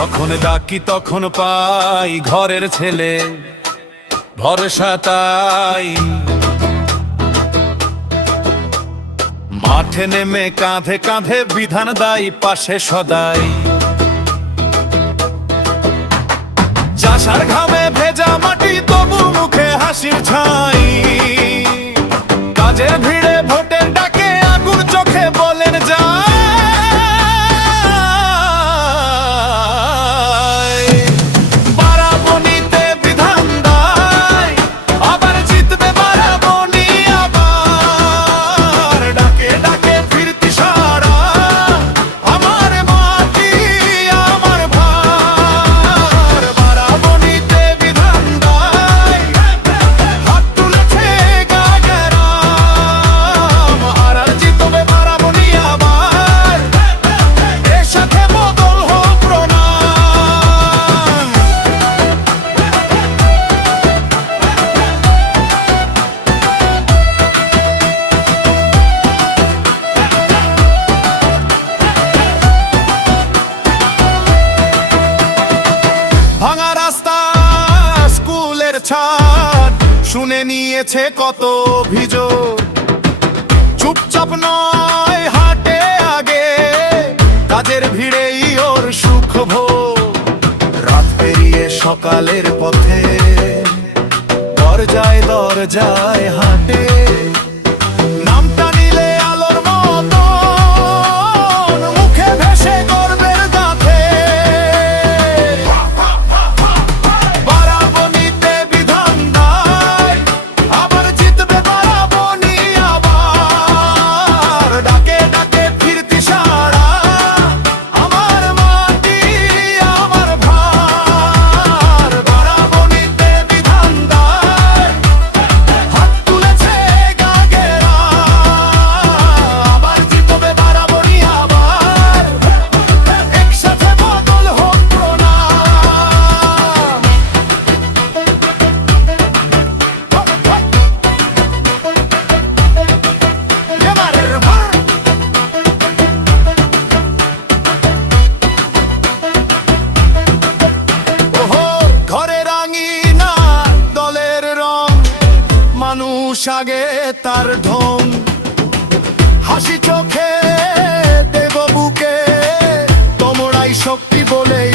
যখন ডাকি তখন পাই ঘরের ছেলে ভরসা তাই। মাঠে নেমে কাঁধে কাঁধে বিধান দাই পাশে সদাই। চাষার ঘামে ভেজা মাটি তবু মুখে হাসির ছাই। কাজের ভিড়ে ভোটের ডাকে আগুন চোখে বলেন যায়। বারাবণীতে বিধান দায়, আবার জিতবে বারাবণী আবার। ডাকে ডাকে ফিরতি সারা, আমার মাটি আমার ভার। বারাবণীতে বিধান দায়, হাত তুলেছে গাগেরাম। আর জিতবে বারাবণী আবার, এর সাথে বদল হোক প্রণাম। ভাঙা রাস্তা স্কুলের ছাদ শুনে নিয়েছে কত অভিযোগ। চুপচাপ নয় হাটে আগে, কাজের ভিড়েই ওর সুখ ভোগ। রাত পেরিয়ে সকালের পথে দরজায় দরজায় হাটে। নামটা নিলে আলোর মতন মুখে ভেসে গর্বের গাথে। বারাবণীতে বিধান দায়, আবার জিতবে বারাবণী আবার। ডাকে ডাকে ফিরতি সারা, আমার মাটি আমার ভার। বারাবণীতে বিধান দায়, হাত তুলেছে গাগেরা, আবার জিতবে বারাবণী আবার। একসাথে বদল হোক প্রণাম। এবারের ভার। ওহো, ঘরে রাঙিনা দলের রং, মানুষ আগে তার ঢং। হাসি চোখে দেব বুকে, তোমরাই শক্তি বলেই